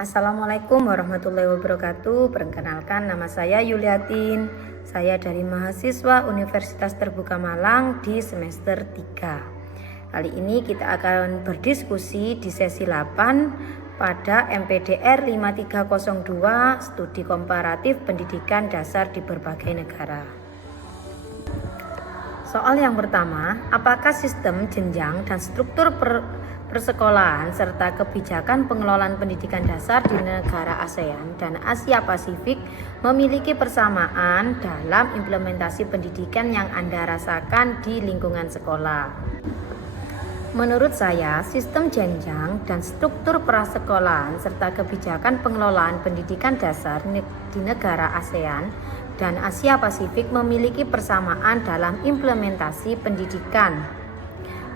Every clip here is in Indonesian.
Assalamualaikum warahmatullahi wabarakatuh. Perkenalkan, nama saya Yuliatin. Saya dari mahasiswa Universitas Terbuka Malang di semester 3. Kali ini kita akan berdiskusi di sesi 8 pada MPDR 5302 Studi Komparatif Pendidikan Dasar di Berbagai Negara. Soal yang pertama, apakah sistem jenjang dan struktur persekolahan serta kebijakan pengelolaan pendidikan dasar di negara ASEAN dan Asia Pasifik memiliki persamaan dalam implementasi pendidikan yang Anda rasakan di lingkungan sekolah? Menurut saya, sistem jenjang dan struktur prasekolahan serta kebijakan pengelolaan pendidikan dasar di negara ASEAN dan Asia Pasifik memiliki persamaan dalam implementasi pendidikan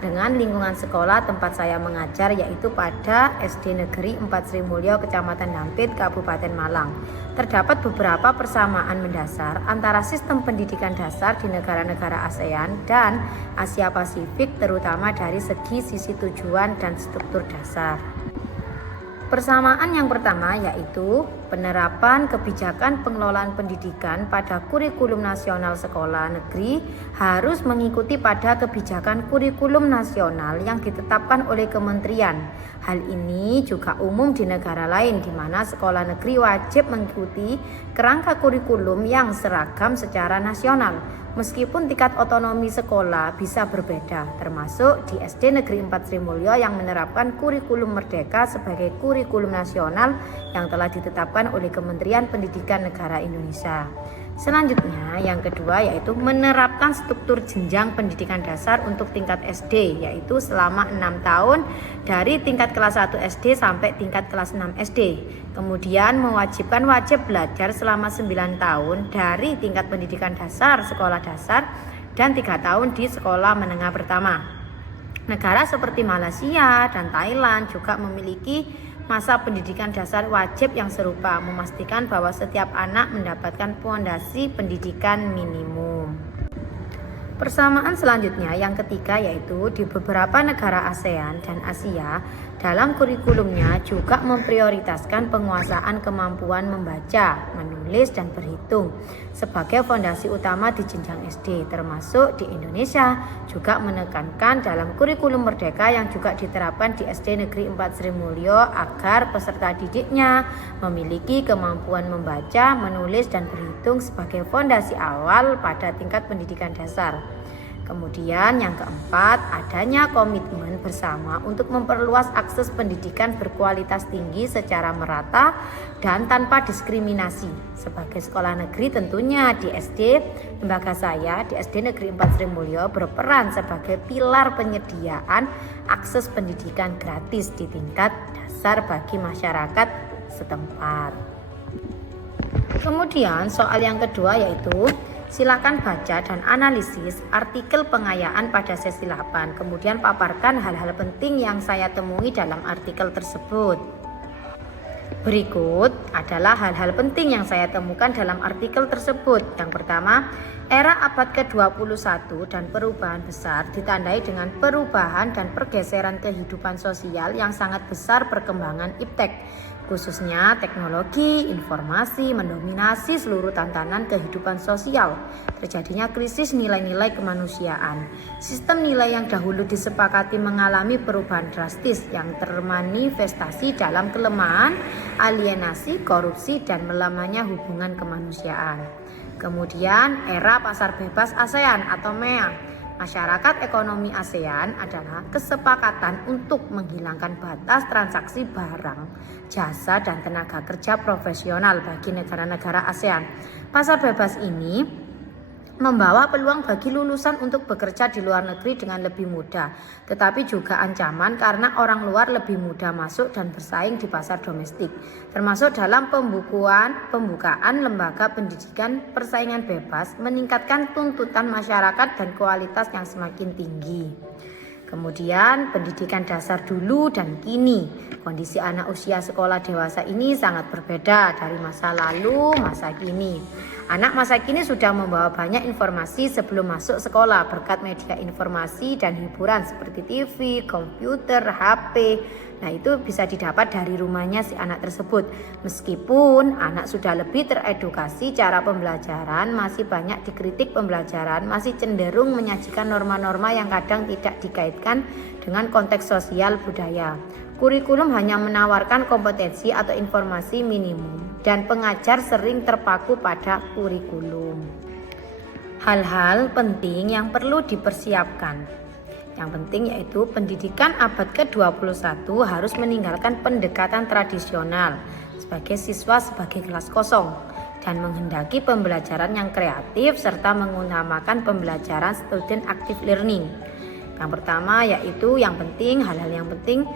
dengan lingkungan sekolah tempat saya mengajar, yaitu pada SD Negeri 4 Sri Mulyo, Kecamatan Dampit, Kabupaten Malang. Terdapat beberapa persamaan mendasar antara sistem pendidikan dasar di negara-negara ASEAN dan Asia Pasifik, terutama dari segi sisi tujuan dan struktur dasar. Persamaan yang pertama yaitu penerapan kebijakan pengelolaan pendidikan pada kurikulum nasional sekolah negeri harus mengikuti pada kebijakan kurikulum nasional yang ditetapkan oleh kementerian. Hal ini juga umum di negara lain di mana sekolah negeri wajib mengikuti kerangka kurikulum yang seragam secara nasional. Meskipun tingkat otonomi sekolah bisa berbeda, termasuk di SD Negeri 4 Sri Mulyo yang menerapkan kurikulum merdeka sebagai kurikulum nasional yang telah ditetapkan oleh Kementerian Pendidikan Negara Indonesia. Selanjutnya, yang kedua yaitu menerapkan struktur jenjang pendidikan dasar untuk tingkat SD, yaitu selama 6 tahun dari tingkat kelas 1 SD sampai tingkat kelas 6 SD. Kemudian mewajibkan wajib belajar selama 9 tahun dari tingkat pendidikan dasar, sekolah dasar, dan 3 tahun di sekolah menengah pertama. Negara seperti Malaysia dan Thailand juga memiliki masa pendidikan dasar wajib yang serupa, memastikan bahwa setiap anak mendapatkan pondasi pendidikan minimum. Persamaan selanjutnya yang ketiga yaitu di beberapa negara ASEAN dan Asia dalam kurikulumnya juga memprioritaskan penguasaan kemampuan membaca, menulis, dan berhitung sebagai fondasi utama di jenjang SD, termasuk di Indonesia juga menekankan dalam kurikulum merdeka yang juga diterapkan di SD Negeri 4 Sri Mulyo agar peserta didiknya memiliki kemampuan membaca, menulis, dan berhitung sebagai fondasi awal pada tingkat pendidikan dasar. Kemudian yang keempat, adanya komitmen bersama untuk memperluas akses pendidikan berkualitas tinggi secara merata dan tanpa diskriminasi. Sebagai sekolah negeri tentunya di SD, lembaga saya di SD Negeri 4 Sri Mulyo berperan sebagai pilar penyediaan akses pendidikan gratis di tingkat dasar bagi masyarakat setempat. Kemudian soal yang kedua yaitu silakan baca dan analisis artikel pengayaan pada sesi 8, kemudian paparkan hal-hal penting yang saya temui dalam artikel tersebut. Berikut adalah hal-hal penting yang saya temukan dalam artikel tersebut. Yang pertama, era abad ke-21 dan perubahan besar ditandai dengan perubahan dan pergeseran kehidupan sosial yang sangat besar perkembangan iptek. Khususnya teknologi informasi mendominasi seluruh tatanan kehidupan sosial. Terjadinya krisis nilai-nilai kemanusiaan. Sistem nilai yang dahulu disepakati mengalami perubahan drastis yang termanifestasi dalam kelemahan, alienasi, korupsi, dan melemahnya hubungan kemanusiaan. Kemudian era pasar bebas ASEAN atau MEA. Masyarakat ekonomi ASEAN adalah kesepakatan untuk menghilangkan batas transaksi barang, jasa, dan tenaga kerja profesional bagi negara-negara ASEAN. Pasar bebas ini membawa peluang bagi lulusan untuk bekerja di luar negeri dengan lebih mudah, tetapi juga ancaman karena orang luar lebih mudah masuk dan bersaing di pasar domestik, termasuk dalam pembukaan lembaga pendidikan persaingan bebas, meningkatkan tuntutan masyarakat dan kualitas yang semakin tinggi. Kemudian pendidikan dasar dulu dan kini. Kondisi anak usia sekolah dewasa ini sangat berbeda dari masa lalu, masa kini. Anak masa kini sudah membawa banyak informasi sebelum masuk sekolah berkat media informasi dan hiburan seperti TV, komputer, HP. Nah, itu bisa didapat dari rumahnya si anak tersebut. Meskipun anak sudah lebih teredukasi cara pembelajaran, masih banyak dikritik pembelajaran, masih cenderung menyajikan norma-norma yang kadang tidak dikaitkan dengan konteks sosial budaya. Kurikulum hanya menawarkan kompetensi atau informasi minimum dan pengajar sering terpaku pada kurikulum. Hal-hal penting yang perlu dipersiapkan. Yang penting yaitu pendidikan abad ke-21 harus meninggalkan pendekatan tradisional sebagai siswa sebagai kelas kosong dan menghendaki pembelajaran yang kreatif serta mengutamakan pembelajaran student active learning. Yang pertama yaitu hal-hal yang penting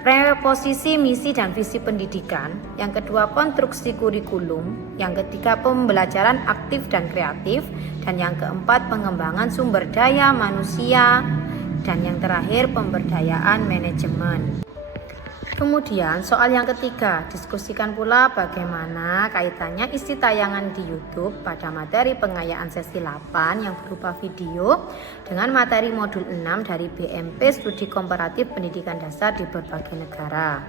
reposisi misi dan visi pendidikan. Yang kedua konstruksi kurikulum. Yang ketiga pembelajaran aktif dan kreatif. Dan yang keempat pengembangan sumber daya manusia. Dan yang terakhir pemberdayaan manajemen. Kemudian soal yang ketiga, diskusikan pula bagaimana kaitannya isi tayangan di YouTube pada materi pengayaan sesi 8 yang berupa video dengan materi modul 6 dari BMP Studi Komparatif Pendidikan Dasar di berbagai negara.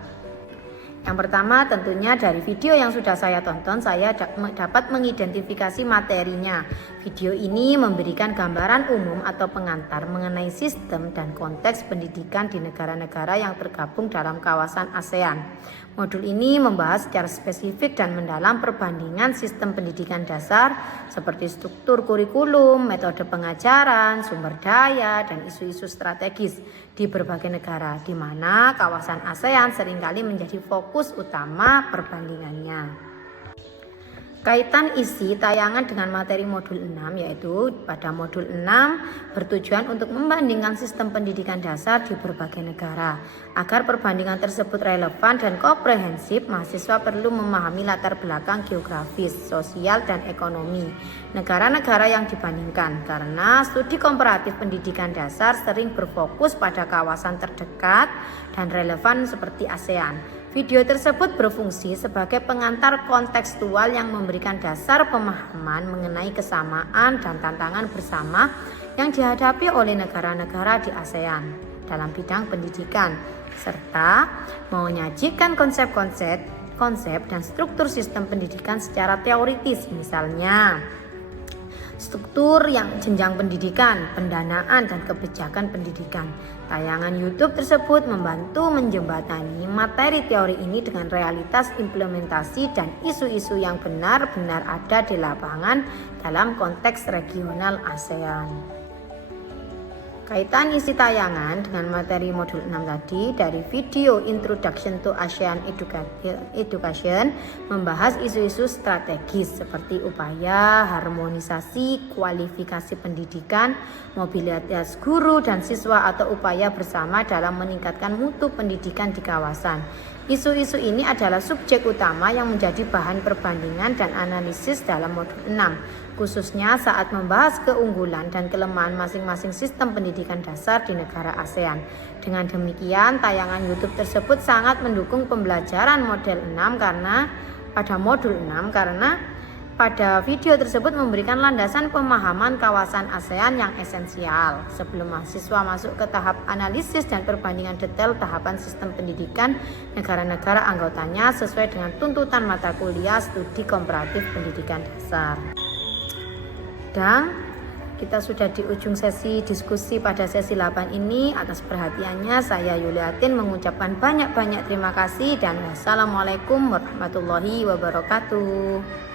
Yang pertama tentunya dari video yang sudah saya tonton saya dapat mengidentifikasi materinya. Video ini memberikan gambaran umum atau pengantar mengenai sistem dan konteks pendidikan di negara-negara yang tergabung dalam kawasan ASEAN. Modul ini membahas secara spesifik dan mendalam perbandingan sistem pendidikan dasar seperti struktur kurikulum, metode pengajaran, sumber daya, dan isu-isu strategis di berbagai negara, di mana kawasan ASEAN seringkali menjadi fokus utama perbandingannya. Kaitan isi tayangan dengan materi modul 6 yaitu pada modul 6 bertujuan untuk membandingkan sistem pendidikan dasar di berbagai negara. Agar perbandingan tersebut relevan dan komprehensif, mahasiswa perlu memahami latar belakang geografis, sosial, dan ekonomi negara-negara yang dibandingkan karena studi komparatif pendidikan dasar sering berfokus pada kawasan terdekat dan relevan seperti ASEAN. Video tersebut berfungsi sebagai pengantar kontekstual yang memberikan dasar pemahaman mengenai kesamaan dan tantangan bersama yang dihadapi oleh negara-negara di ASEAN dalam bidang pendidikan, serta menyajikan konsep dan struktur sistem pendidikan secara teoritis, misalnya struktur yang jenjang pendidikan, pendanaan, dan kebijakan pendidikan. Tayangan YouTube tersebut membantu menjembatani materi teori ini dengan realitas implementasi dan isu-isu yang benar-benar ada di lapangan dalam konteks regional ASEAN. Kaitan isi tayangan dengan materi modul 6 tadi dari video Introduction to ASEAN Education membahas isu-isu strategis seperti upaya harmonisasi kualifikasi pendidikan, mobilitas guru dan siswa atau upaya bersama dalam meningkatkan mutu pendidikan di kawasan. Isu-isu ini adalah subjek utama yang menjadi bahan perbandingan dan analisis dalam modul 6, khususnya saat membahas keunggulan dan kelemahan masing-masing sistem pendidikan dasar di negara ASEAN. Dengan demikian, tayangan YouTube tersebut sangat mendukung pembelajaran model 6 karena pada video tersebut memberikan landasan pemahaman kawasan ASEAN yang esensial sebelum mahasiswa masuk ke tahap analisis dan perbandingan detail tahapan sistem pendidikan negara-negara anggotanya sesuai dengan tuntutan mata kuliah studi komparatif pendidikan dasar. Dan kita sudah di ujung sesi diskusi pada sesi 8 ini. Atas perhatiannya saya Yuliatin mengucapkan banyak-banyak terima kasih dan wassalamualaikum warahmatullahi wabarakatuh.